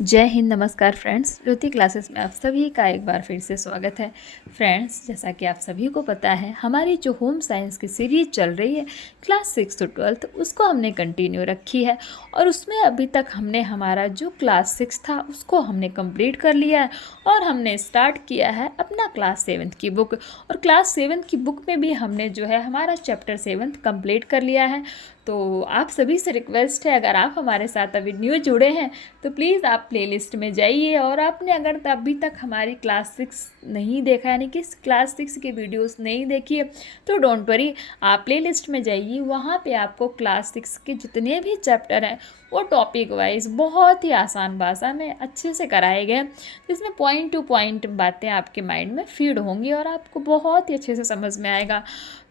जय हिंद, नमस्कार फ्रेंड्स। ज्योति क्लासेस में आप सभी का एक बार फिर से स्वागत है। फ्रेंड्स, जैसा कि आप सभी को पता है, हमारी जो होम साइंस की सीरीज चल रही है क्लास 6 to 12, उसको हमने कंटिन्यू रखी है और उसमें अभी तक हमने हमारा जो क्लास 6 था उसको हमने कंप्लीट कर लिया है और हमने स्टार्ट किया है अपना क्लास 7 की बुक। और क्लास 7 की बुक में भी हमने जो है हमारा चैप्टर 7 कंप्लीट कर लिया है। तो आप सभी से रिक्वेस्ट है, अगर आप हमारे साथ अभी न्यू जुड़े हैं तो प्लीज़ आप प्लेलिस्ट में जाइए, और आपने अगर अभी तक हमारी क्लास 6 नहीं देखा, यानी कि क्लास 6 की वीडियोस नहीं देखी है, तो डोंट वरी, आप प्लेलिस्ट में जाइए। वहाँ पे आपको क्लास 6 के जितने भी चैप्टर हैं वो टॉपिक वाइज बहुत ही आसान भाषा में अच्छे से कराए गए, जिसमें पॉइंट टू पॉइंट बातें आपके माइंड में फीड होंगी और आपको बहुत ही अच्छे से समझ में आएगा।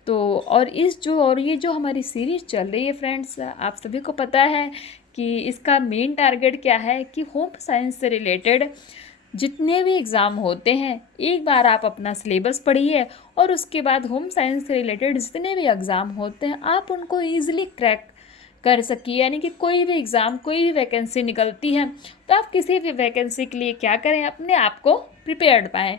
तो और ये जो हमारी सीरीज चल रही है फ्रेंड्स, आप सभी को पता है कि इसका मेन टारगेट क्या है कि होम साइंस से रिलेटेड जितने भी एग्ज़ाम होते हैं, एक बार आप अपना सिलेबस पढ़िए और उसके बाद होम साइंस से रिलेटेड जितने भी एग्ज़ाम होते हैं आप उनको ईजिली क्रैक कर सकिए। यानी कि कोई भी एग्ज़ाम, कोई भी वैकेंसी निकलती है तो आप किसी भी वैकेंसी के लिए क्या करें, अपने आप को प्रिपेयर्ड पाएँ।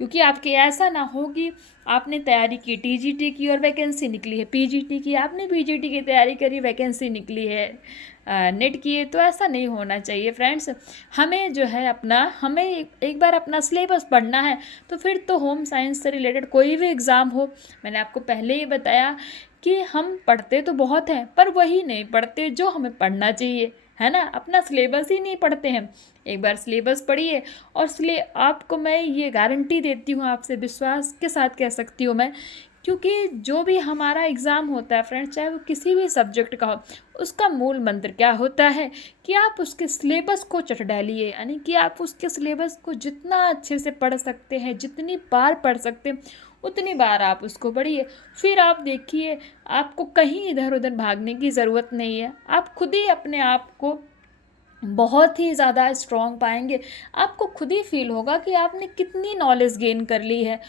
क्योंकि आपके ऐसा ना हो कि आपने तैयारी की टीजीटी की और वैकेंसी निकली है पीजीटी की, आपने पीजीटी की तैयारी करी वैकेंसी निकली है नेट की है। तो ऐसा नहीं होना चाहिए फ्रेंड्स। हमें जो है हमें एक बार अपना सिलेबस पढ़ना है, तो फिर तो होम साइंस से रिलेटेड कोई भी एग्ज़ाम हो, मैंने आपको पहले ही बताया कि हम पढ़ते तो बहुत हैं पर वही नहीं पढ़ते जो हमें पढ़ना चाहिए, है ना। अपना सिलेबस ही नहीं पढ़ते हैं। एक बार सिलेबस पढ़िए और आपको मैं ये गारंटी देती हूँ, आपसे विश्वास के साथ कह सकती हूँ मैं, क्योंकि जो भी हमारा एग्ज़ाम होता है फ्रेंड्स, चाहे वो किसी भी सब्जेक्ट का हो, उसका मूल मंत्र क्या होता है कि आप उसके सिलेबस को चट डालिए। यानी कि आप उसके सिलेबस को जितना अच्छे से पढ़ सकते हैं, जितनी बार पढ़ सकते हैं उतनी बार आप उसको पढ़िए। फिर आप देखिए, आपको कहीं इधर उधर भागने की ज़रूरत नहीं है। आप खुद ही अपने आप को बहुत ही ज़्यादा स्ट्रॉन्ग पाएंगे। आपको खुद ही फील होगा कि आपने कितनी नॉलेज गेन कर ली है।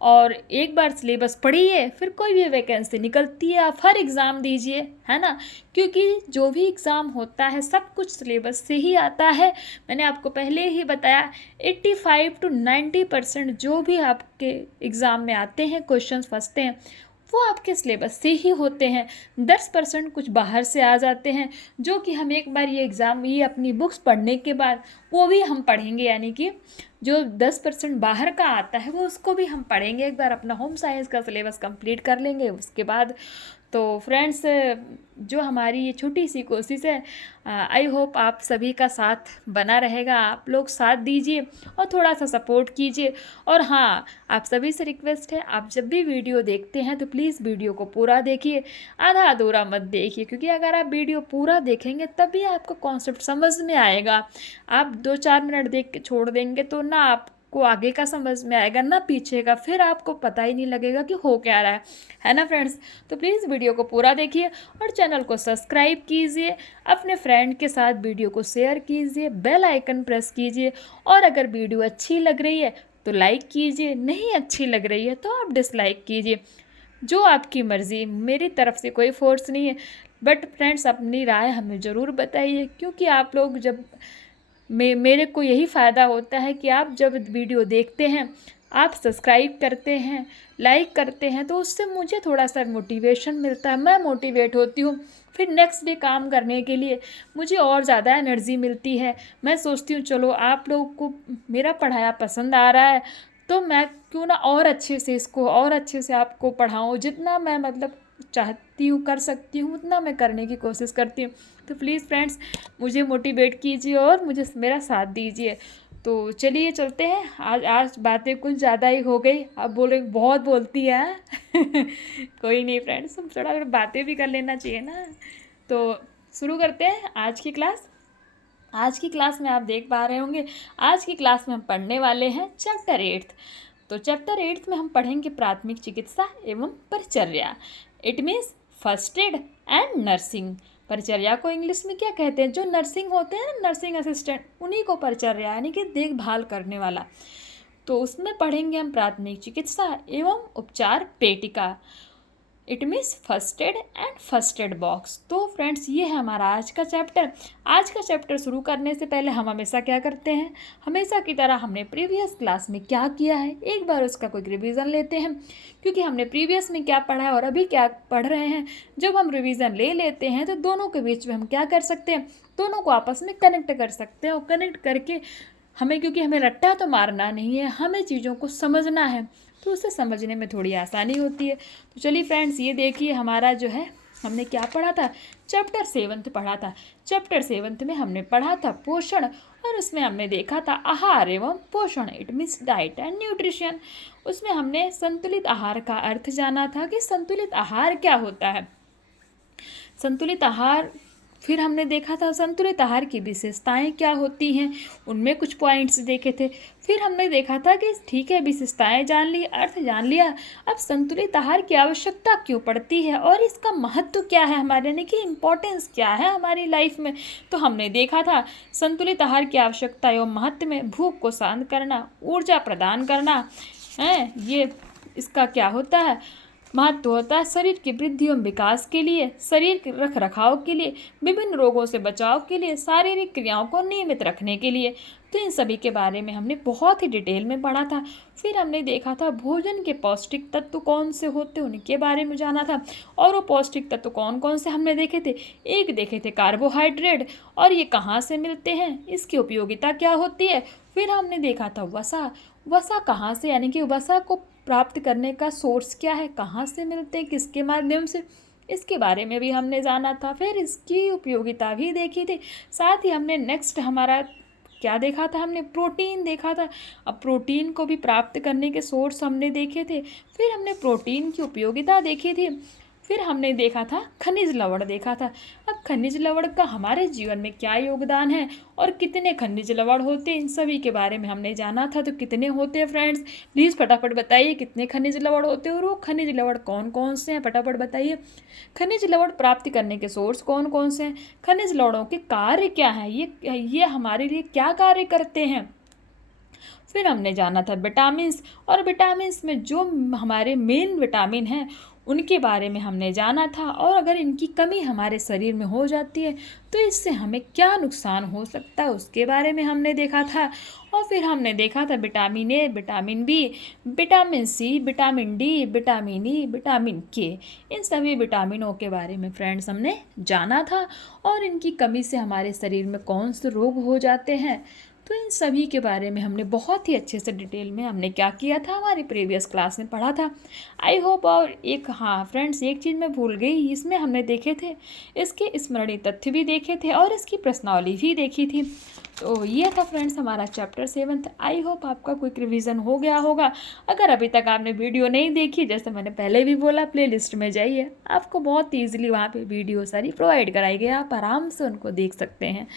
और एक बार सिलेबस पढ़िए, फिर कोई भी वैकेंसी निकलती है आप हर एग्ज़ाम दीजिए, है ना। क्योंकि जो भी एग्ज़ाम होता है सब कुछ सिलेबस से ही आता है। मैंने आपको पहले ही बताया 85 to 90% जो भी आपके एग्ज़ाम में आते हैं, क्वेश्चंस फंसते हैं, वो आपके सिलेबस से ही होते हैं। 10% कुछ बाहर से आ जाते हैं, जो कि हम एक बार ये अपनी बुक्स पढ़ने के बाद वो भी हम पढ़ेंगे। यानी कि जो 10% बाहर का आता है वो उसको भी हम पढ़ेंगे। एक बार अपना होम साइंस का सिलेबस कंप्लीट कर लेंगे उसके बाद। तो फ्रेंड्स, जो हमारी ये छोटी सी कोशिश है, आई होप आप सभी का साथ बना रहेगा। आप लोग साथ दीजिए और थोड़ा सा सपोर्ट कीजिए। और हाँ, आप सभी से रिक्वेस्ट है, आप जब भी वीडियो देखते हैं तो प्लीज़ वीडियो को पूरा देखिए, आधा अधूरा मत देखिए। क्योंकि अगर आप वीडियो पूरा देखेंगे तभी आपको कॉन्सेप्ट समझ में आएगा। आप 2-4 मिनट देख के छोड़ देंगे तो ना आपको आगे का समझ में आएगा ना पीछे का, फिर आपको पता ही नहीं लगेगा कि हो क्या रहा है ना फ्रेंड्स। तो प्लीज़ वीडियो को पूरा देखिए और चैनल को सब्सक्राइब कीजिए, अपने फ्रेंड के साथ वीडियो को शेयर कीजिए, बेल आइकन प्रेस कीजिए। और अगर वीडियो अच्छी लग रही है तो लाइक कीजिए, नहीं अच्छी लग रही है तो आप डिसलाइक कीजिए, जो आपकी मर्ज़ी। मेरी तरफ से कोई फोर्स नहीं है, बट फ्रेंड्स अपनी राय हमें ज़रूर बताइए। क्योंकि आप लोग जब मेरे को यही फ़ायदा होता है कि आप जब वीडियो देखते हैं, आप सब्सक्राइब करते हैं, लाइक करते हैं, तो उससे मुझे थोड़ा सा मोटिवेशन मिलता है, मैं मोटिवेट होती हूँ। फिर नेक्स्ट डे काम करने के लिए मुझे और ज़्यादा एनर्जी मिलती है। मैं सोचती हूँ चलो आप लोगों को मेरा पढ़ाया पसंद आ रहा है, तो मैं क्यों ना और अच्छे से इसको और अच्छे से आपको पढ़ाऊँ। जितना मैं मतलब चाहती हूँ, कर सकती हूँ, उतना मैं करने की कोशिश करती हूँ। तो प्लीज़ फ्रेंड्स, मुझे मोटिवेट कीजिए और मुझे मेरा साथ दीजिए। तो चलिए चलते हैं। आज आज बातें कुछ ज़्यादा ही हो गई, अब बोले बहुत बोलती है। कोई नहीं फ्रेंड्स, हम थोड़ा बातें भी कर लेना चाहिए ना। तो शुरू करते हैं आज की क्लास। आज की क्लास में आप देख पा रहे होंगे, आज की क्लास में हम पढ़ने वाले हैं चैप्टर 8। तो चैप्टर 8 में हम पढ़ेंगे प्राथमिक चिकित्सा एवं परिचर्या। It means first aid and nursing. परिचर्या को इंग्लिश में क्या कहते हैं? जो नर्सिंग होते हैं ना, नर्सिंग असिस्टेंट, उन्हीं को परिचर्या यानी कि देखभाल करने वाला। तो उसमें पढ़ेंगे हम प्राथमिक चिकित्सा एवं उपचार पेटिका। It means first aid and first aid box. तो फ्रेंड्स ये है हमारा आज का चैप्टर। आज का चैप्टर शुरू करने से पहले हम हमेशा क्या करते हैं, हमेशा की तरह हमने प्रीवियस क्लास में क्या किया है एक बार उसका कोई रिवीजन लेते हैं, क्योंकि हमने प्रीवियस में क्या पढ़ा है और अभी क्या पढ़ रहे हैं। जब हम रिवीजन ले लेते हैं तो दोनों के बीच में हम क्या कर सकते हैं, दोनों को आपस में कनेक्ट कर सकते हैं। और कनेक्ट करके हमें, क्योंकि हमें रट्टा तो मारना नहीं है, हमें चीज़ों को समझना है, तो उसे समझने में थोड़ी आसानी होती है। तो चलिए फ्रेंड्स ये देखिए हमारा जो है हमने क्या पढ़ा था, चैप्टर 7 पढ़ा था। चैप्टर 7 में हमने पढ़ा था पोषण, और उसमें हमने देखा था आहार एवं पोषण, it means diet and nutrition. उसमें हमने संतुलित आहार का अर्थ जाना था कि संतुलित आहार क्या होता है, संतुलित आहार। फिर हमने देखा था संतुलित आहार की विशेषताएं क्या होती हैं, उनमें कुछ पॉइंट्स देखे थे। फिर हमने देखा था कि ठीक है विशेषताएं जान ली, अर्थ जान लिया, अब संतुलित आहार की आवश्यकता क्यों पड़ती है और इसका महत्व क्या है हमारे, यानी कि इम्पोर्टेंस क्या है हमारी लाइफ में। तो हमने देखा था संतुलित आहार की आवश्यकता एवं महत्व में भूख को शांत करना, ऊर्जा प्रदान करना है, ये इसका क्या होता है, महत्व होता है शरीर की वृद्धि एवं विकास के लिए, शरीर के रख रखाव के लिए, विभिन्न रोगों से बचाव के लिए, शारीरिक क्रियाओं को नियमित रखने के लिए। तो इन सभी के बारे में हमने बहुत ही डिटेल में पढ़ा था। फिर हमने देखा था भोजन के पौष्टिक तत्व कौन से होते हैं उनके बारे में जाना था। और वो पौष्टिक तत्व कौन कौन से हमने देखे थे, एक देखे थे कार्बोहाइड्रेट, और ये कहाँ से मिलते हैं, इसकी उपयोगिता क्या होती है। फिर हमने देखा था वसा, वसा कहाँ से, यानी कि वसा को प्राप्त करने का सोर्स क्या है, कहाँ से मिलते हैं, किसके माध्यम से, इसके बारे में भी हमने जाना था। फिर इसकी उपयोगिता भी देखी थी। साथ ही हमने नेक्स्ट हमारा क्या देखा था, हमने प्रोटीन देखा था। अब प्रोटीन को भी प्राप्त करने के सोर्स हमने देखे थे। फिर हमने प्रोटीन की उपयोगिता देखी थी। फिर हमने देखा था खनिज लवण देखा था। अब खनिज लवण का हमारे जीवन में क्या योगदान है और कितने खनिज लवण होते हैं, इन सभी के बारे में हमने जाना था। तो कितने होते हैं फ्रेंड्स, प्लीज़ फटाफट बताइए कितने खनिज लवण होते हैं और वो खनिज लवण कौन कौन से हैं, फटाफट बताइए। खनिज लवण प्राप्ति करने के सोर्स कौन कौन से हैं, खनिज लवणों के कार्य क्या हैं, ये हमारे लिए क्या कार्य करते हैं। फिर हमने जाना था विटामिन्स, और विटामिन्स में जो हमारे मेन विटामिन हैं उनके बारे में हमने जाना था, और अगर इनकी कमी हमारे शरीर में हो जाती है तो इससे हमें क्या नुकसान हो सकता है उसके बारे में हमने देखा था। और फिर हमने देखा था vitamin A, vitamin B, vitamin C, vitamin D, vitamin E, vitamin K, इन सभी विटामिनों के बारे में फ्रेंड्स हमने जाना था, और इनकी कमी से हमारे शरीर में कौन से रोग हो जाते हैं। तो इन सभी के बारे में हमने बहुत ही अच्छे से डिटेल में हमने क्या किया था हमारी प्रीवियस क्लास में पढ़ा था। I hope. और एक हाँ फ्रेंड्स एक चीज़ मैं भूल गई, इसमें हमने देखे थे इसके स्मरणीय तथ्य भी देखे थे और इसकी प्रश्नावली भी देखी थी। तो ये था फ्रेंड्स हमारा चैप्टर 7। आई होप आपका क्विक रिवीजन हो गया होगा। अगर अभी तक आपने वीडियो नहीं देखी, जैसे मैंने पहले भी बोला, प्लेलिस्ट में जाइए, आपको बहुत ईजिली वहाँ पे वीडियो सारी प्रोवाइड कराई गई, आप आराम से उनको देख सकते हैं।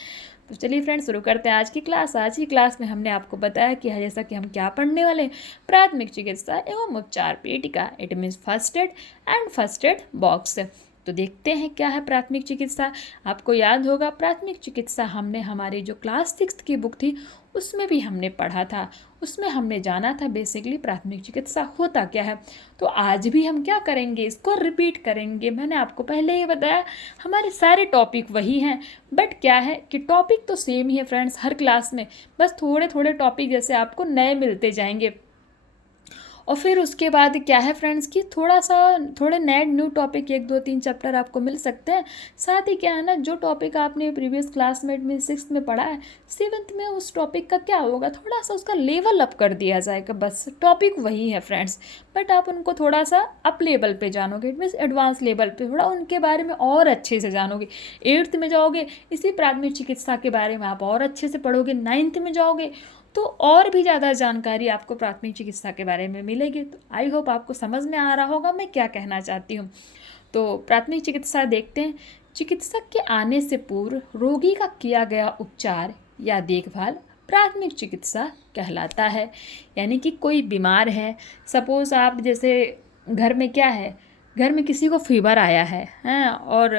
तो चलिए फ्रेंड्स शुरू करते हैं आज की क्लास। आज की क्लास में हमने आपको बताया कि जैसा कि हम क्या पढ़ने वाले, प्राथमिक चिकित्सा एवं उपचार पेटिका, it means first aid and first aid box. तो देखते हैं क्या है प्राथमिक चिकित्सा। आपको याद होगा प्राथमिक चिकित्सा हमने हमारी जो क्लास 6 की बुक थी उसमें भी हमने पढ़ा था, उसमें हमने जाना था बेसिकली प्राथमिक चिकित्सा होता क्या है। तो आज भी हम क्या करेंगे, इसको रिपीट करेंगे। मैंने आपको पहले ही बताया हमारे सारे टॉपिक वही हैं, बट क्या है कि टॉपिक तो सेम ही है फ्रेंड्स हर क्लास में, बस थोड़े थोड़े टॉपिक जैसे आपको नए मिलते जाएंगे। और फिर उसके बाद क्या है फ्रेंड्स कि थोड़े नए न्यू टॉपिक 1 2 3 चैप्टर आपको मिल सकते हैं। साथ ही क्या है ना, जो टॉपिक आपने प्रीवियस क्लासमेट में 6th में पढ़ा है, 7th में उस टॉपिक का क्या होगा, थोड़ा सा उसका लेवल अप कर दिया जाएगा। बस टॉपिक वही है फ्रेंड्स, बट आप उनको थोड़ा सा अप लेवल पे जानोगे, इट मीन्स एडवांस लेवल पे थोड़ा उनके बारे में और अच्छे से जानोगे। 8th में जाओगे इसी प्राथमिक चिकित्सा के बारे में आप और अच्छे से पढ़ोगे। 9th में जाओगे तो और भी ज़्यादा जानकारी आपको प्राथमिक चिकित्सा के बारे में मिलेगी। तो आई होप आपको समझ में आ रहा होगा मैं क्या कहना चाहती हूँ। तो प्राथमिक चिकित्सा देखते हैं। चिकित्सक के आने से पूर्व रोगी का किया गया उपचार या देखभाल प्राथमिक चिकित्सा कहलाता है। यानी कि कोई बीमार है, सपोज आप जैसे घर में क्या है, घर में किसी को फीवर आया है और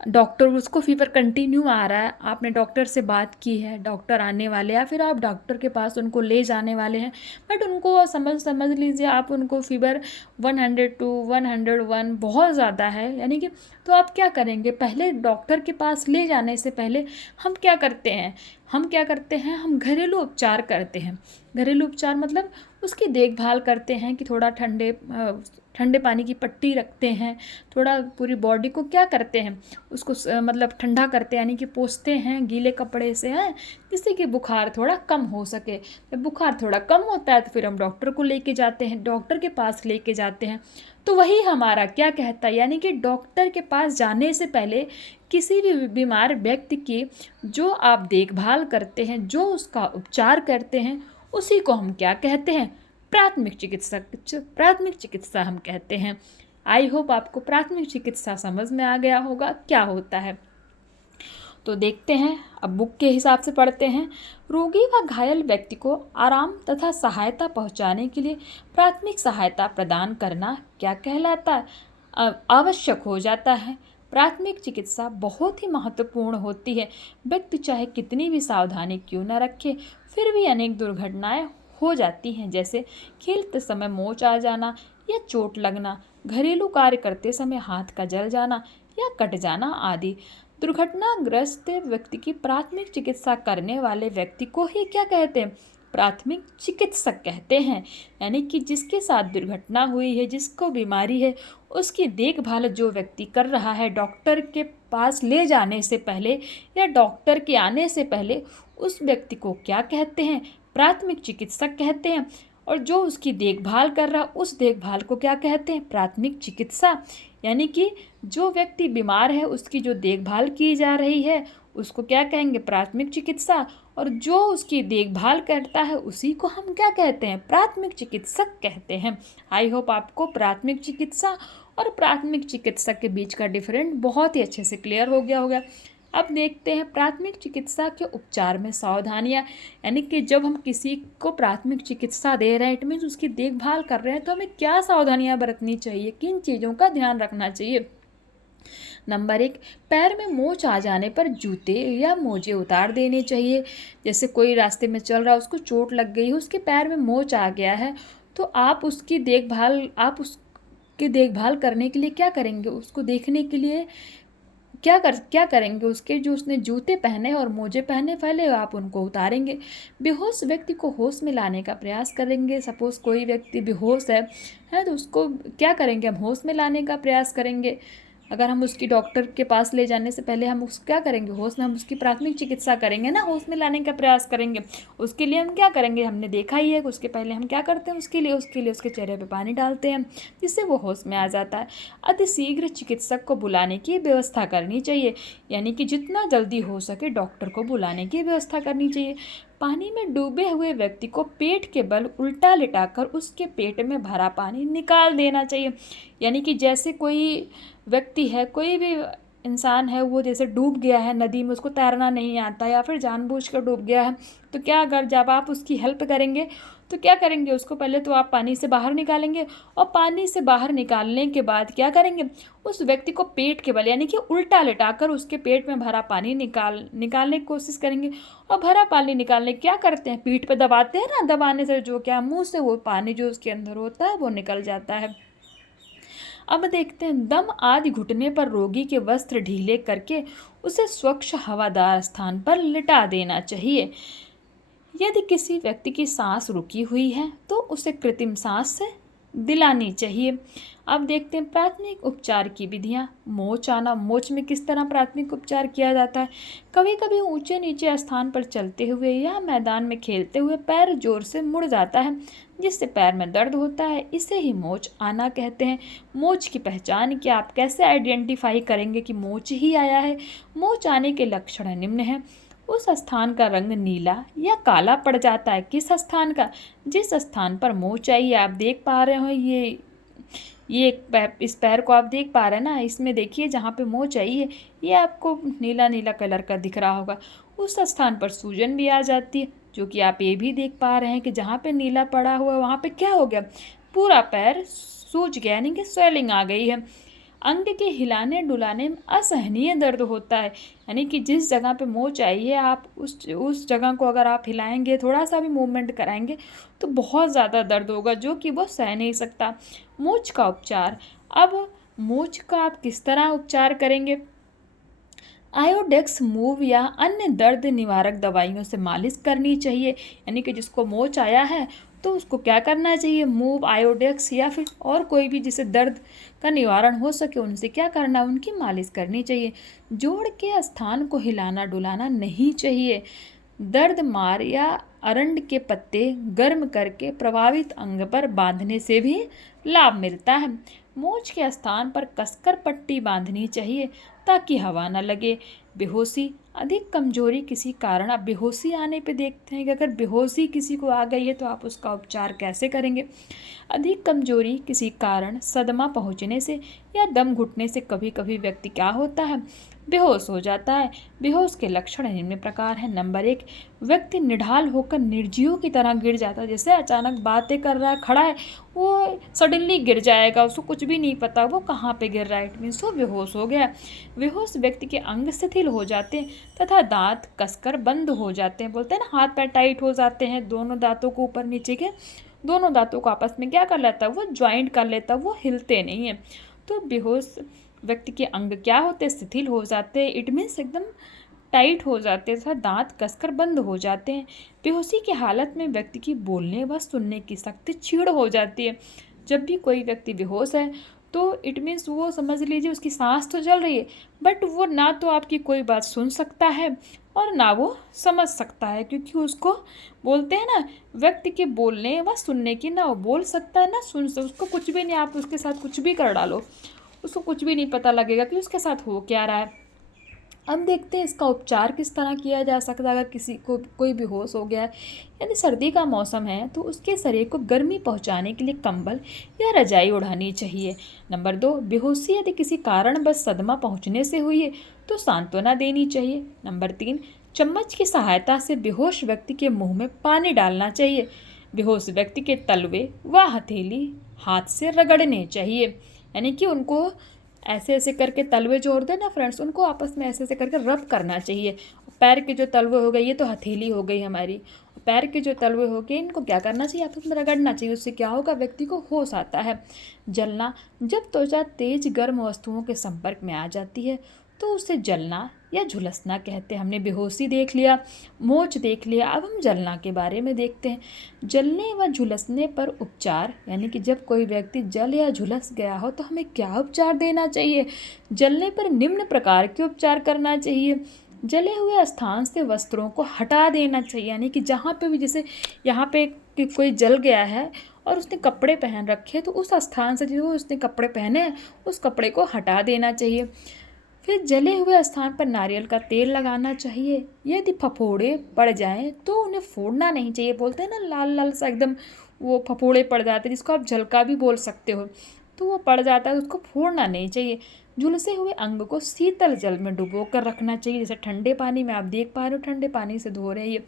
डॉक्टर उसको फ़ीवर कंटिन्यू आ रहा है, आपने डॉक्टर से बात की है, डॉक्टर आने वाले या फिर आप डॉक्टर के पास उनको ले जाने वाले हैं, बट उनको समझ लीजिए आप उनको फ़ीवर 102 101 बहुत ज़्यादा है, यानी कि तो आप क्या करेंगे? पहले डॉक्टर के पास ले जाने से पहले हम क्या करते हैं? हम घरेलू उपचार करते हैं। घरेलू उपचार मतलब उसकी देखभाल करते हैं कि थोड़ा ठंडे पानी की पट्टी रखते हैं, थोड़ा पूरी बॉडी को क्या करते हैं, उसको मतलब ठंडा करते हैं, यानी कि पोंछते हैं गीले कपड़े से, हैं, जिससे कि बुखार थोड़ा कम हो सके। जब बुखार थोड़ा कम होता है तो फिर हम डॉक्टर को लेके जाते हैं, डॉक्टर के पास लेके जाते हैं। तो वही हमारा क्या कहता है, यानी कि डॉक्टर के पास जाने से पहले किसी भी बीमार व्यक्ति की जो आप देखभाल करते हैं, जो उसका उपचार करते हैं, उसी को हम क्या कहते हैं? प्राथमिक चिकित्सा हम कहते हैं। आई होप आपको प्राथमिक चिकित्सा समझ में आ गया होगा क्या होता है। तो देखते हैं, अब बुक के हिसाब से पढ़ते हैं। रोगी व घायल व्यक्ति को आराम तथा सहायता पहुंचाने के लिए प्राथमिक सहायता प्रदान करना क्या कहलाता है? आवश्यक हो जाता है। प्राथमिक चिकित्सा बहुत ही महत्वपूर्ण होती है। व्यक्ति चाहे कितनी भी सावधानी क्यों न रखे, फिर भी अनेक दुर्घटनाएं हो जाती हैं, जैसे खेलते समय मोच आ जाना या चोट लगना, घरेलू कार्य करते समय हाथ का जल जाना या कट जाना आदि। दुर्घटनाग्रस्त व्यक्ति की प्राथमिक चिकित्सा करने वाले व्यक्ति को ही क्या कहते हैं? प्राथमिक चिकित्सक कहते हैं। यानी कि जिसके साथ दुर्घटना हुई है, जिसको बीमारी है, उसकी देखभाल जो व्यक्ति कर रहा है, डॉक्टर के पास ले जाने से पहले या डॉक्टर के आने से पहले उस व्यक्ति को क्या कहते हैं? प्राथमिक चिकित्सक कहते हैं। और जो उसकी देखभाल कर रहा, उस देखभाल को क्या कहते हैं? प्राथमिक चिकित्सा। यानी कि जो व्यक्ति बीमार है उसकी जो देखभाल की जा रही है उसको क्या कहेंगे? प्राथमिक चिकित्सा। और जो उसकी देखभाल करता है उसी को हम क्या कहते हैं? प्राथमिक चिकित्सक कहते हैं। आई होप आपको प्राथमिक चिकित्सा और प्राथमिक चिकित्सक के बीच का डिफरेंट बहुत ही अच्छे से क्लियर हो गया होगा। अब देखते हैं प्राथमिक चिकित्सा के उपचार में सावधानियां, यानी कि जब हम किसी को प्राथमिक चिकित्सा दे रहे हैं, इट मीन्स उसकी देखभाल कर रहे हैं, तो हमें क्या सावधानियां बरतनी चाहिए, किन चीज़ों का ध्यान रखना चाहिए। नंबर 1, पैर में मोच आ जाने पर जूते या मोजे उतार देने चाहिए। जैसे कोई रास्ते में चल रहा है, उसको चोट लग गई है, उसके पैर में मोच आ गया है, तो आप उसकी देखभाल करने के लिए क्या करेंगे? उसको देखने के लिए क्या करेंगे? उसके जो उसने जूते पहने और मोजे पहने, पहले आप उनको उतारेंगे। बेहोश व्यक्ति को होश में लाने का प्रयास करेंगे। सपोज़ कोई व्यक्ति बेहोश है तो उसको क्या करेंगे? हम होश में लाने का प्रयास करेंगे। अगर हम उसकी डॉक्टर के पास ले जाने से पहले हम उसको क्या करेंगे? होश में हम उसकी प्राथमिक चिकित्सा करेंगे ना, होश में लाने का प्रयास करेंगे। उसके लिए हम क्या करेंगे? हमने देखा ही है कि उसके पहले हम क्या करते हैं, उसके लिए उसके चेहरे पे पानी डालते हैं, जिससे वो होश में आ जाता है। अतिशीघ्र चिकित्सक को बुलाने की व्यवस्था करनी चाहिए, यानी कि जितना जल्दी हो सके डॉक्टर को बुलाने की व्यवस्था करनी चाहिए। पानी में डूबे हुए व्यक्ति को पेट के बल उल्टा लिटाकर उसके पेट में भरा पानी निकाल देना चाहिए। यानी कि जैसे कोई व्यक्ति है, कोई भी इंसान है, वो जैसे डूब गया है नदी में, उसको तैरना नहीं आता या फिर जानबूझकर डूब गया है, तो क्या अगर जब आप उसकी हेल्प करेंगे तो क्या करेंगे? उसको पहले तो आप पानी से बाहर निकालेंगे, और पानी से बाहर निकालने के बाद क्या करेंगे? उस व्यक्ति को पेट के बल यानी कि उल्टा लिटाकर उसके पेट में भरा पानी निकालने की कोशिश करेंगे। और भरा पानी निकालने क्या करते हैं? पीठ पे दबाते हैं ना, दबाने से जो क्या मुंह से वो पानी जो उसके अंदर होता है वो निकल जाता है। अब देखते हैं, दम आदि घुटने पर रोगी के वस्त्र ढीले करके उसे स्वच्छ हवादार स्थान पर लिटा देना चाहिए। यदि किसी व्यक्ति की सांस रुकी हुई है तो उसे कृत्रिम सांस से दिलानी चाहिए। अब देखते हैं प्राथमिक उपचार की विधियां। मोच आना, मोच में किस तरह प्राथमिक उपचार किया जाता है? कभी कभी ऊंचे नीचे स्थान पर चलते हुए या मैदान में खेलते हुए पैर जोर से मुड़ जाता है, जिससे पैर में दर्द होता है, इसे ही मोच आना कहते हैं। मोच की पहचान क्या? आप कैसे आइडेंटिफाई करेंगे कि मोच ही आया है? मोच आने के लक्षण निम्न हैं। उस स्थान का रंग नीला या काला पड़ जाता है। किस स्थान का? जिस स्थान पर मोच आई है। आप देख पा रहे हो, इस पैर को आप देख पा रहे हैं ना, इसमें देखिए जहाँ पे मोच आई है ये आपको नीला नीला कलर का दिख रहा होगा। उस स्थान पर सूजन भी आ जाती है, जो कि आप ये भी देख पा रहे हैं कि जहाँ पे नीला पड़ा हुआ है वहाँ पे क्या हो गया? पूरा पैर सूज गया, यानी कि स्वेलिंग आ गई है। अंग के हिलाने डुलाने में असहनीय दर्द होता है। यानी कि जिस जगह पे मोच आई है, आप उस जगह को अगर आप हिलाएंगे, थोड़ा सा भी मूवमेंट कराएंगे तो बहुत ज़्यादा दर्द होगा, जो कि वो सह नहीं सकता। मोच का उपचार। अब मोच का आप किस तरह उपचार करेंगे? आयोडेक्स मूव या अन्य दर्द निवारक दवाइयों से मालिश करनी चाहिए। यानी कि जिसको मोच आया है तो उसको क्या करना चाहिए? मूव, आयोडेक्स या फिर और कोई भी जिसे दर्द का निवारण हो सके उनसे क्या करना, उनकी मालिश करनी चाहिए। जोड़ के स्थान को हिलाना डुलाना नहीं चाहिए। दर्द मार या अरंड के पत्ते गर्म करके प्रभावित अंग पर बांधने से भी लाभ मिलता है। मोच के स्थान पर कसकर पट्टी बांधनी चाहिए ताकि हवा न लगे। बेहोशी, अधिक कमजोरी किसी कारण, अब बेहोशी आने पे देखते हैं कि अगर बेहोशी किसी को आ गई है तो आप उसका उपचार कैसे करेंगे। अधिक कमजोरी किसी कारण, सदमा पहुंचने से या दम घुटने से कभी कभी व्यक्ति क्या होता है? बेहोश हो जाता है। बेहोश के लक्षण निम्न प्रकार हैं। नंबर 1, व्यक्ति निढाल होकर निर्जीव की तरह गिर जाता है। जैसे अचानक बातें कर रहा है, खड़ा है, वो सडनली गिर जाएगा, उसको कुछ भी नहीं पता वो कहाँ पे गिर रहा है, इट मीन्स वो बेहोश हो गया। बेहोश व्यक्ति के अंग शिथिल हो जाते हैं तथा दांत कसकर बंद हो जाते हैं। बोलते हैं ना, हाथ पैर टाइट हो जाते हैं, दोनों दांतों को ऊपर नीचे के दोनों दांतों को आपस में क्या कर लेता है? वो ज्वाइंट कर लेता है, वो हिलते नहीं है। तो बेहोश व्यक्ति के अंग क्या होते हैं? शिथिल हो जाते हैं, इट मीन्स एकदम टाइट हो जाते हैं तथा दांत कसकर बंद हो जाते हैं। बेहोशी की हालत में व्यक्ति की बोलने व सुनने की शक्ति क्षीण हो जाती है। जब भी कोई व्यक्ति बेहोश है तो इट मीन्स वो समझ लीजिए उसकी सांस तो चल रही है, बट वो ना तो आपकी कोई बात सुन सकता है और ना वो समझ सकता है, क्योंकि उसको बोलते हैं ना, व्यक्ति के बोलने व सुनने की, ना वो बोल सकता है ना सुन सकता, उसको कुछ भी नहीं, आप उसके साथ कुछ भी कर डालो उसको कुछ भी नहीं पता लगेगा कि उसके साथ हो क्या रहा है। अब देखते हैं इसका उपचार किस तरह किया जा सकता है। अगर किसी को कोई बेहोश हो गया है, यानी सर्दी का मौसम है, तो उसके शरीर को गर्मी पहुंचाने के लिए कंबल या रजाई उड़ानी चाहिए। नंबर 2, बेहोशी यदि किसी कारण बस सदमा पहुंचने से हुई है तो सांत्वना देनी चाहिए। नंबर 3, चम्मच की सहायता से बेहोश व्यक्ति के मुंह में पानी डालना चाहिए। बेहोश व्यक्ति के तलवे व हथेली हाथ से रगड़ने चाहिए। यानी कि उनको ऐसे ऐसे करके, तलवे जो होते हैं ना फ्रेंड्स, उनको आपस में ऐसे ऐसे करके रब करना चाहिए। पैर के जो तलवे हो गए, ये तो हथेली हो गई हमारी, पैर के जो तलवे हो गए इनको क्या करना चाहिए? आपस में रगड़ना चाहिए। उससे क्या होगा? व्यक्ति को होश आता है। जलना, जब त्वचा तेज गर्म वस्तुओं के संपर्क में आ जाती है तो उसे जलना या झुलसना कहते हैं। हमने बेहोशी देख लिया, मोच देख लिया, अब हम जलना के बारे में देखते हैं। जलने व झुलसने पर उपचार, यानी कि जब कोई व्यक्ति जल या झुलस गया हो तो हमें क्या उपचार देना चाहिए? जलने पर निम्न प्रकार के उपचार करना चाहिए। जले हुए स्थान से वस्त्रों को हटा देना चाहिए। यानी कि जहाँ पे भी, जैसे यहाँ पे कोई जल गया है और उसने कपड़े पहन रखे, तो उस स्थान से जो उसने कपड़े पहने हैं उस कपड़े को हटा देना चाहिए। फिर जले हुए स्थान पर नारियल का तेल लगाना चाहिए। यदि फफोड़े पड़ जाएं तो उन्हें फोड़ना नहीं चाहिए। बोलते हैं ना, लाल लाल सा एकदम वो फफोड़े पड़ जाते हैं, जिसको आप झलका भी बोल सकते हो, तो वो पड़ जाता है, उसको फोड़ना नहीं चाहिए। झुलसे हुए अंग को शीतल जल में डुबो कर रखना चाहिए। जैसे ठंडे पानी में आप देख पा रहे हो, ठंडे पानी से धो रहे हैं। ये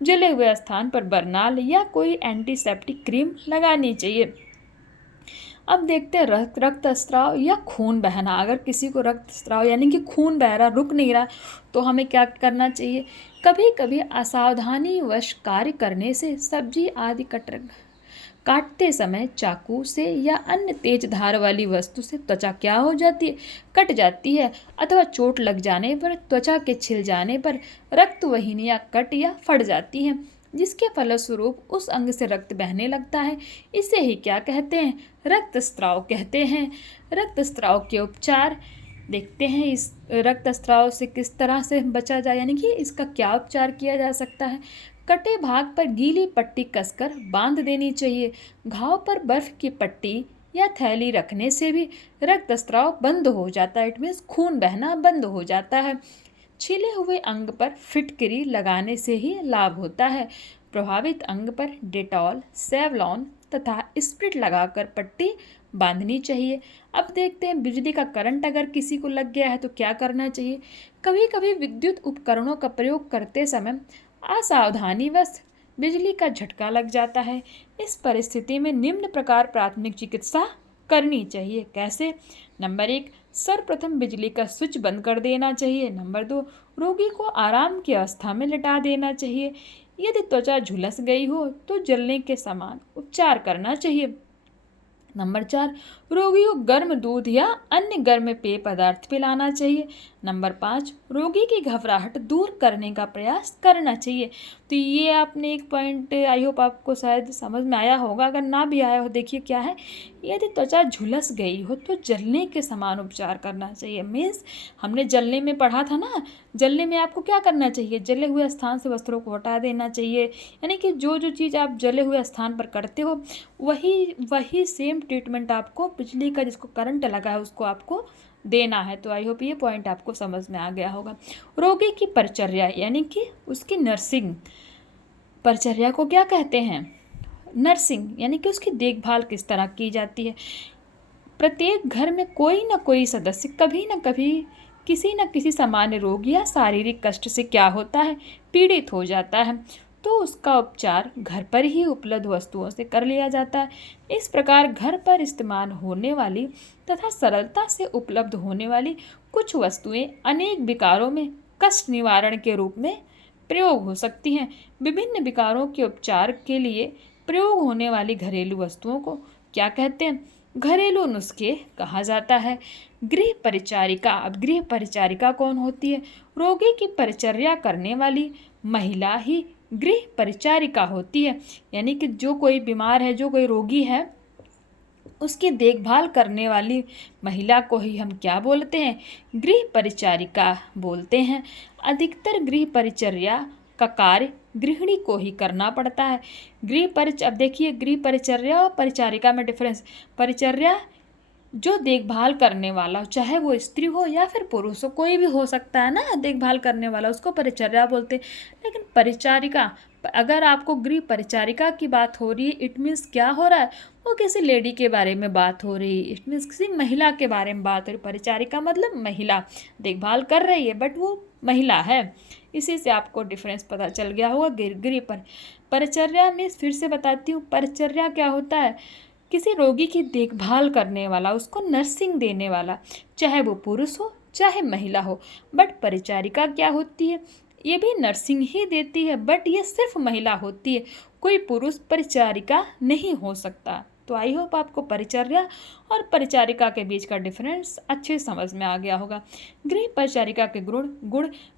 जले हुए स्थान पर बरनाल या कोई एंटीसेप्टिक क्रीम लगानी चाहिए। अब देखते हैं रक्त स्राव या खून बहना। अगर किसी को रक्त स्राव यानी कि खून बह रहा, रुक नहीं रहा, तो हमें क्या करना चाहिए? कभी कभी असावधानी वश कार्य करने से सब्जी आदि काटते समय चाकू से या अन्य तेज धार वाली वस्तु से त्वचा क्या हो जाती है? कट जाती है, अथवा चोट लग जाने पर, त्वचा के छिल जाने पर रक्त वाहिनियाँ कट या फट जाती हैं, जिसके फलस्वरूप उस अंग से रक्त बहने लगता है। इसे ही क्या कहते हैं? रक्तस्राव कहते हैं। रक्तस्राव के उपचार देखते हैं। इस रक्तस्राव से किस तरह से बचा जाए, यानी कि इसका क्या उपचार किया जा सकता है? कटे भाग पर गीली पट्टी कसकर बांध देनी चाहिए। घाव पर बर्फ की पट्टी या थैली रखने से भी रक्तस्राव बंद हो जाता है, इट मीन्स खून बहना बंद हो जाता है। छिले हुए अंग पर फिटकरी लगाने से ही लाभ होता है। प्रभावित अंग पर डेटॉल, सेवलॉन तथा स्प्रिट लगाकर पट्टी बांधनी चाहिए। अब देखते हैं, बिजली का करंट अगर किसी को लग गया है तो क्या करना चाहिए? कभी कभी विद्युत उपकरणों का प्रयोग करते समय असावधानीवश बिजली का झटका लग जाता है। इस परिस्थिति में निम्न प्रकार प्राथमिक चिकित्सा करनी चाहिए। कैसे? नंबर 1, सर्वप्रथम बिजली का स्विच बंद कर देना चाहिए। नंबर 2, रोगी को आराम की अवस्था में लिटा देना चाहिए। यदि त्वचा झुलस गई हो तो जलने के समान उपचार करना चाहिए। नंबर 4, रोगी को गर्म दूध या अन्य गर्म पेय पदार्थ पिलाना चाहिए। नंबर 5, रोगी की घबराहट दूर करने का प्रयास करना चाहिए। तो ये आपने एक पॉइंट, आई होप आपको शायद समझ में आया होगा। अगर ना भी आया हो, देखिए क्या है, यदि त्वचा झुलस गई हो तो जलने के समान उपचार करना चाहिए। मीन्स हमने जलने में पढ़ा था ना, जलने में आपको क्या करना चाहिए? जले हुए स्थान से वस्त्रों को हटा देना चाहिए। यानी कि जो जो चीज़ आप जले हुए स्थान पर करते हो वही वही सेम ट्रीटमेंट आपको बिजली का जिसको करंट लगा है उसको आपको देना है। तो आई होप ये पॉइंट आपको समझ में आ गया होगा। रोगी की परिचर्या यानी कि उसकी नर्सिंग, परिचर्या को क्या कहते हैं? नर्सिंग, यानी कि उसकी देखभाल किस तरह की जाती है। प्रत्येक घर में कोई ना कोई सदस्य कभी ना कभी किसी न किसी सामान्य रोग या शारीरिक कष्ट से क्या होता है, पीड़ित हो जाता है। तो उसका उपचार घर पर ही उपलब्ध वस्तुओं से कर लिया जाता है। इस प्रकार घर पर इस्तेमाल होने वाली तथा सरलता से उपलब्ध होने वाली कुछ वस्तुएं अनेक विकारों में कष्ट निवारण के रूप में प्रयोग हो सकती हैं। विभिन्न विकारों के उपचार के लिए प्रयोग होने वाली घरेलू वस्तुओं को क्या कहते हैं? घरेलू नुस्खे कहा जाता है। गृह परिचारिका, अब गृह परिचारिका कौन होती है? रोगी की परिचर्या करने वाली महिला ही गृह परिचारिका होती है। यानी कि जो कोई बीमार है, जो कोई रोगी है, उसकी देखभाल करने वाली महिला को ही हम क्या बोलते हैं? गृह परिचारिका बोलते हैं। अधिकतर गृह परिचर्या का कार्य गृहिणी को ही करना पड़ता है। अब देखिए, गृह परिचर्या और परिचारिका में डिफरेंस। परिचर्या जो देखभाल करने वाला, चाहे वो स्त्री हो या फिर पुरुष हो, कोई भी हो सकता है ना देखभाल करने वाला, उसको परिचर्या बोलते हैं। लेकिन परिचारिका, अगर आपको गृह परिचारिका की बात हो रही है, इट मीन्स क्या हो रहा है? वो किसी लेडी के बारे में बात हो रही है, इट मीन्स किसी महिला के बारे में बात हो रही। परिचारिका मतलब महिला, देखभाल कर रही है बट वो महिला है। इसी से आपको डिफरेंस पता चल गया होगा। गृह परिचर्या में फिर से बताती हूँ, परिचर्या क्या होता है? किसी रोगी की देखभाल करने वाला, उसको नर्सिंग देने वाला, चाहे वो पुरुष हो चाहे महिला हो। बट परिचारिका क्या होती है? ये भी नर्सिंग ही देती है बट ये सिर्फ महिला होती है, कोई पुरुष परिचारिका नहीं हो सकता। तो आई होप आपको परिचर्या और परिचारिका के बीच का डिफरेंस अच्छे समझ में आ गया होगा। गृह परिचारिका के गुण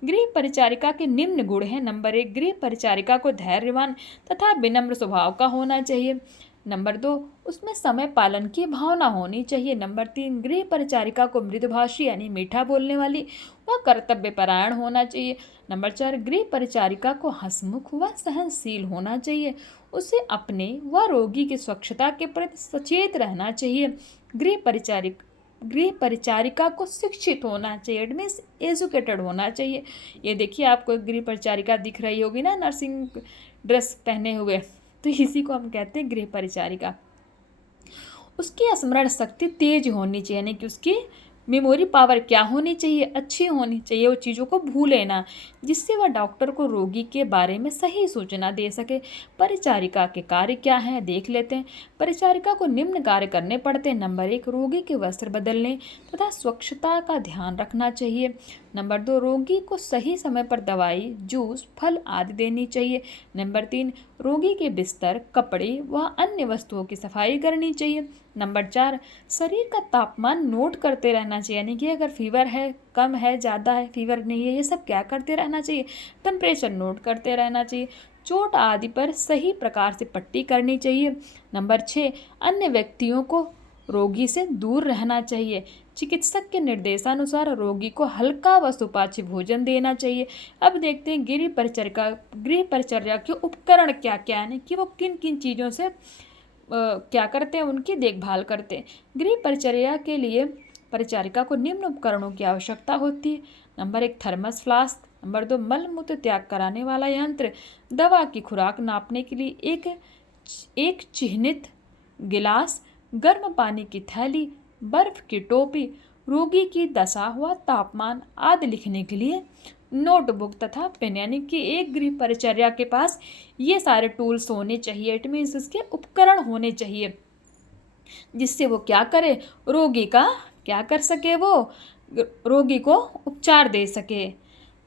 गृह परिचारिका के निम्न गुण हैं। नंबर 1, गृह परिचारिका को धैर्यवान तथा विनम्र स्वभाव का होना चाहिए। नंबर 2, उसमें समय पालन की भावना होनी चाहिए। नंबर 3, गृह परिचारिका को मृदुभाषी यानी मीठा बोलने वाली व कर्तव्यपरायण होना चाहिए। नंबर 4, गृह परिचारिका को हंसमुख व सहनशील होना चाहिए। उसे अपने व रोगी की स्वच्छता के प्रति सचेत रहना चाहिए। गृह परिचारिका को शिक्षित होना चाहिए, इट मीन्स एजुकेटेड होना चाहिए। ये देखिए, आपको एक गृह परिचारिका दिख रही होगी ना, नर्सिंग ड्रेस पहने हुए, तो इसी को हम कहते हैं गृह परिचारिका। उसकी स्मरण शक्ति तेज होनी चाहिए, यानी कि उसकी मेमोरी पावर क्या होनी चाहिए? अच्छी होनी चाहिए, वो चीज़ों को भूले ना, जिससे वह डॉक्टर को रोगी के बारे में सही सूचना दे सके। परिचारिका के कार्य क्या हैं देख लेते हैं। परिचारिका को निम्न कार्य करने पड़ते हैं। नंबर 1, रोगी के वस्त्र बदलने तथा स्वच्छता का ध्यान रखना चाहिए। नंबर 2, रोगी को सही समय पर दवाई, जूस, फल आदि देनी चाहिए। नंबर 3, रोगी के बिस्तर, कपड़े व अन्य वस्तुओं की सफाई करनी चाहिए। नंबर 4, शरीर का तापमान नोट करते रहना चाहिए, यानी कि अगर फीवर है, कम है, ज़्यादा है, फीवर नहीं है, ये सब क्या करते रहना चाहिए? टेम्परेचर नोट करते रहना चाहिए। चोट आदि पर सही प्रकार से पट्टी करनी चाहिए। नंबर 6, अन्य व्यक्तियों को रोगी से दूर रहना चाहिए। चिकित्सक के निर्देशानुसार रोगी को हल्का व सुपाच्य भोजन देना चाहिए। अब देखते हैं गृह परिचर्या के उपकरण क्या क्या है, कि वो किन किन चीज़ों से क्या करते हैं, उनकी देखभाल करते हैं। गृह परिचर्या के लिए परिचारिका को निम्न उपकरणों की आवश्यकता होती है। Number 1, thermos flask. नंबर 2, मलमूत्र त्याग कराने वाला यंत्र। दवा की खुराक नापने के लिए एक चिह्नित गिलास। गर्म पानी की थैली। बर्फ की टोपी। रोगी की दशा व तापमान आदि लिखने के लिए नोटबुक तथा पेन, यानी कि एक गृह परिचर्या के पास ये सारे टूल्स होने चाहिए, इट मीन्स इसके उपकरण होने चाहिए। जिससे वो क्या करे, रोगी का क्या कर सके, वो रोगी को उपचार दे सके।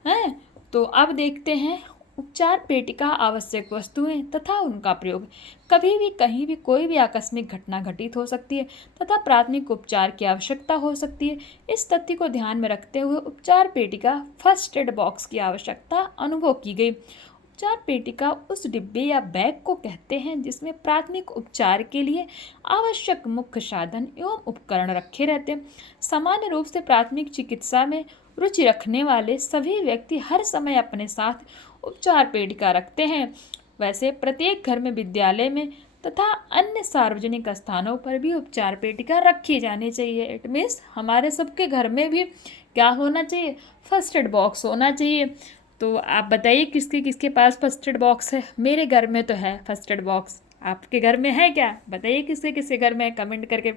हैं, तो अब देखते हैं उपचार पेटिका आवश्यक वस्तुएं तथा उनका प्रयोग। कभी भी कहीं भी कोई भी आकस्मिक घटना घटित हो सकती है तथा प्राथमिक उपचार की आवश्यकता हो सकती है। इस तथ्य को ध्यान में रखते हुए उपचार पेटिका फर्स्ट एड बॉक्स की आवश्यकता अनुभव की गई। उपचार पेटिका उस डिब्बे या बैग को कहते हैं जिसमें प्राथमिक उपचार के लिए आवश्यक मुख्य साधन एवं उपकरण रखे रहते हैं। सामान्य रूप से प्राथमिक चिकित्सा में रुचि रखने वाले सभी व्यक्ति हर समय अपने साथ उपचार पेटिका रखते हैं। वैसे प्रत्येक घर में, विद्यालय में तथा अन्य सार्वजनिक स्थानों पर भी उपचार पेटिका रखी जानी चाहिए। इट मीन्स हमारे सबके घर में भी क्या होना चाहिए, फर्स्ट एड बॉक्स होना चाहिए। तो आप बताइए किसके किसके पास फर्स्ट एड बॉक्स है। मेरे घर में तो है फर्स्ट एड बॉक्स, आपके घर में है क्या? बताइए किसके किसके घर में है, कमेंट करके।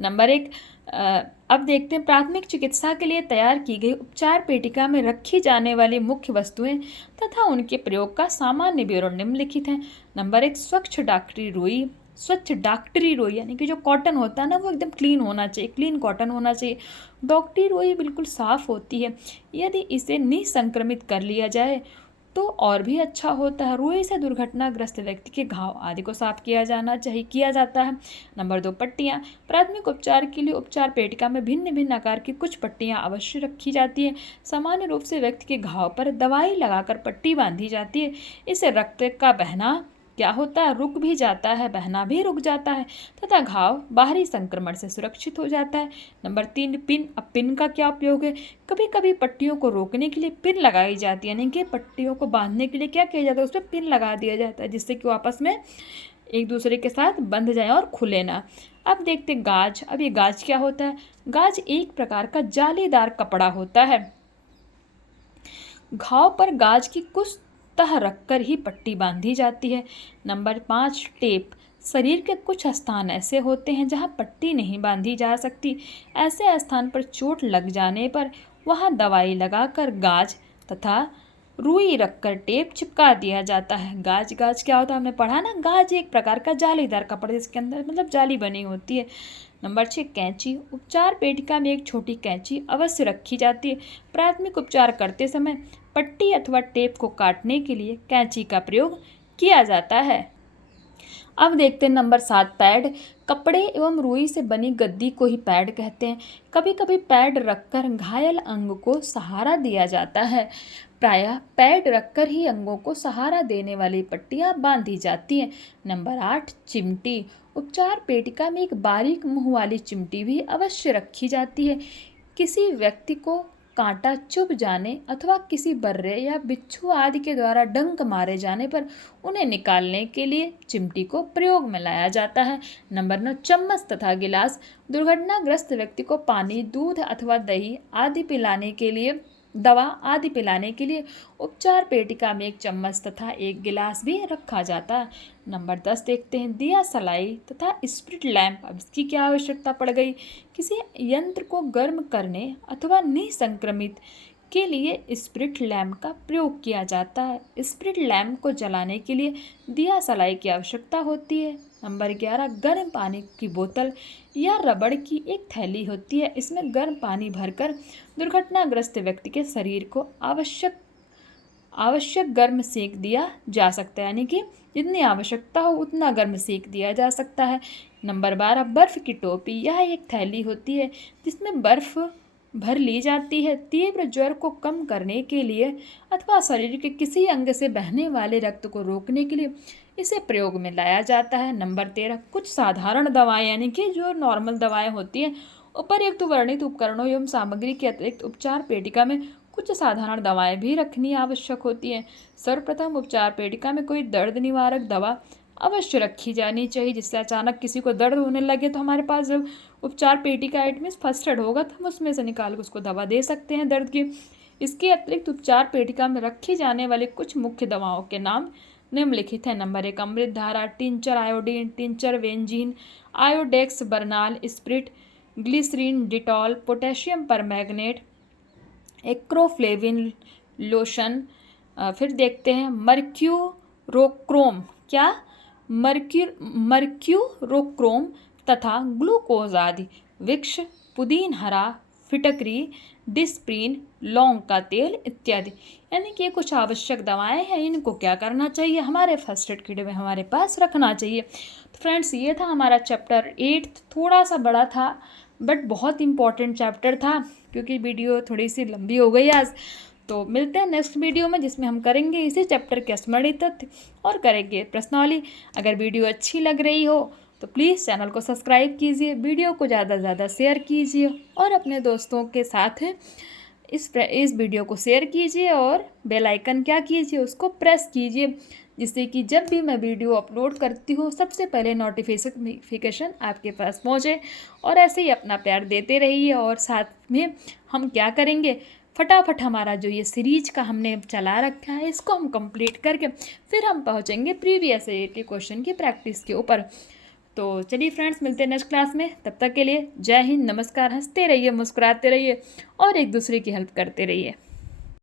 नंबर 1, अब देखते हैं प्राथमिक चिकित्सा के लिए तैयार की गई उपचार पेटिका में रखी जाने वाली मुख्य वस्तुएं तथा उनके प्रयोग का सामान्य ब्यौरा निम्नलिखित है। नंबर 1, स्वच्छ डॉक्टरी रुई। स्वच्छ डॉक्टरी रुई यानी कि जो कॉटन होता है ना, वो एकदम क्लीन होना चाहिए, क्लीन कॉटन होना चाहिए। डॉक्टरी रुई बिल्कुल साफ होती है। यदि इसे निसंक्रमित कर लिया जाए तो और भी अच्छा होता है। रुई से दुर्घटनाग्रस्त व्यक्ति के घाव आदि को साफ किया जाता है। नंबर 2, पट्टियाँ। प्राथमिक उपचार के लिए उपचार पेटिका में भिन्न भिन्न आकार की कुछ पट्टियाँ अवश्य रखी जाती हैं। सामान्य रूप से व्यक्ति के घाव पर दवाई लगाकर पट्टी बांधी जाती है। इससे रक्त का बहना क्या होता है, रुक भी जाता है, बहना भी रुक जाता है तथा घाव बाहरी संक्रमण से सुरक्षित हो जाता है। Number 3, pin. अब पिन का क्या उपयोग है? कभी कभी पट्टियों को रोकने के लिए पिन लगाई जाती है, यानी कि पट्टियों को बांधने के लिए क्या किया जाता है, उसमें पिन लगा दिया जाता है जिससे कि वो आपस में एक दूसरे के साथ बंध जाए और खुले ना। अब देखते गाज। अब ये गाज क्या होता है? गाज एक प्रकार का जालीदार कपड़ा होता है। घाव पर गाज की कुछ तह रखकर ही पट्टी बांधी जाती है। Number 5, tape. शरीर के कुछ स्थान ऐसे होते हैं जहां पट्टी नहीं बांधी जा सकती। ऐसे स्थान पर चोट लग जाने पर वहां दवाई लगाकर गाज तथा रुई रखकर टेप चिपका दिया जाता है। गाज गाज क्या होता है, हमने पढ़ा ना, गाज एक प्रकार का जालीदार कपड़ा जिसके अंदर मतलब जाली बनी होती है। नंबर 6, कैंची। उपचार पेटिका में एक छोटी कैंची अवश्य रखी जाती है। प्राथमिक उपचार करते समय पट्टी अथवा टेप को काटने के लिए कैंची का प्रयोग किया जाता है। अब देखते हैं नंबर 7, पैड। कपड़े एवं रुई से बनी गद्दी को ही पैड कहते हैं। कभी कभी पैड रखकर घायल अंग को सहारा दिया जाता है। प्रायः पैड रखकर ही अंगों को सहारा देने वाली पट्टियां बांधी जाती हैं। नंबर 8, चिमटी। उपचार पेटिका में एक बारीक मुंह वाली चिमटी भी अवश्य रखी जाती है। किसी व्यक्ति को कांटा चुभ जाने अथवा किसी बर्रे या बिच्छू आदि के द्वारा डंक मारे जाने पर उन्हें निकालने के लिए चिमटी को प्रयोग में लाया जाता है। नंबर 9, चम्मच तथा गिलास। दुर्घटनाग्रस्त व्यक्ति को पानी, दूध अथवा दही आदि पिलाने के लिए, दवा आदि पिलाने के लिए उपचार पेटिका में एक चम्मच तथा एक गिलास भी रखा जाता है। नंबर 10 देखते हैं, दिया सलाई तथा स्पिरिट लैंप। अब इसकी क्या आवश्यकता पड़ गई? किसी यंत्र को गर्म करने अथवा निसंक्रमित के लिए स्पिरिट लैंप का प्रयोग किया जाता है। स्पिरिट लैंप को जलाने के लिए दिया सलाई की आवश्यकता होती है। नंबर 11, गर्म पानी की बोतल या रबड़ की एक थैली होती है। इसमें गर्म पानी भरकर दुर्घटनाग्रस्त व्यक्ति के शरीर को आवश्यक गर्म सेक दिया जा सकता है, यानी कि जितनी आवश्यकता हो उतना गर्म सेक दिया जा सकता है। नंबर 12, बर्फ़ की टोपी। यह एक थैली होती है जिसमें बर्फ़ भर ली जाती है। तीव्र ज्वर को कम करने के लिए अथवा शरीर के किसी अंग से बहने वाले रक्त को रोकने के लिए इसे प्रयोग में लाया जाता है। नंबर 13, कुछ साधारण दवाएं, यानी कि जो नॉर्मल दवाएं होती हैं। उपर्युक्त वर्णित उपकरणों एवं सामग्री के अतिरिक्त उपचार पेटिका में कुछ साधारण दवाएं भी रखनी आवश्यक होती हैं। सर्वप्रथम उपचार पेटिका में कोई दर्द निवारक दवा अवश्य रखी जानी चाहिए। जिससे अचानक किसी को दर्द होने लगे तो हमारे पास जब उपचार पेटिका इट मीन्स फर्स्ट एड होगा तो हम उसमें से निकाल कर उसको दवा दे सकते हैं दर्द की। इसके अतिरिक्त उपचार पेटिका में रखी जाने वाली कुछ मुख्य दवाओं के नाम निम्नलिखित हैं। Number 1, Amrit Dhara, tincture iodine, tincture benzoin, Iodex, Burnol, spirit, glycerine, Dettol, potassium permanganate, acriflavine lotion. फिर देखते हैं मर्क्यूरोक्रोम। क्या? मर्क्यूरोक्रोम तथा ग्लूकोज आदि। विक्स, पुदीन हरा, फिटकरी, डिस्प्रिन, लौंग का तेल इत्यादि। यानी कि ये कुछ आवश्यक दवाएं हैं, इनको क्या करना चाहिए, हमारे फर्स्ट एड किट में हमारे पास रखना चाहिए। तो फ्रेंड्स, ये था हमारा चैप्टर 8। थोड़ा सा बड़ा था बट बहुत इंपॉर्टेंट चैप्टर था, क्योंकि वीडियो थोड़ी सी लंबी हो गई आज। तो मिलते हैं नेक्स्ट वीडियो में, जिसमें हम करेंगे इसी चैप्टर के स्मरणीय तथ्य और करेंगे प्रश्नावली। अगर वीडियो अच्छी लग रही हो तो प्लीज़ चैनल को सब्सक्राइब कीजिए, वीडियो को ज़्यादा से ज़्यादा शेयर कीजिए और अपने दोस्तों के साथ इस वीडियो को शेयर कीजिए और बेल आइकन क्या कीजिए, उसको प्रेस कीजिए, जिससे कि जब भी मैं वीडियो अपलोड करती हूँ सबसे पहले नोटिफिकेशन आपके पास पहुँचे। और ऐसे ही अपना प्यार देते रहिए। और साथ में हम क्या करेंगे, फटाफट हमारा जो ये सीरीज का हमने चला रखा है इसको हम कंप्लीट करके फिर हम पहुँचेंगे प्रीवियस ईयर के क्वेश्चन की प्रैक्टिस के ऊपर। तो चलिए फ्रेंड्स, मिलते हैं नेक्स्ट क्लास में। तब तक के लिए जय हिंद, नमस्कार। हंसते रहिए, मुस्कुराते रहिए और एक दूसरे की हेल्प करते रहिए।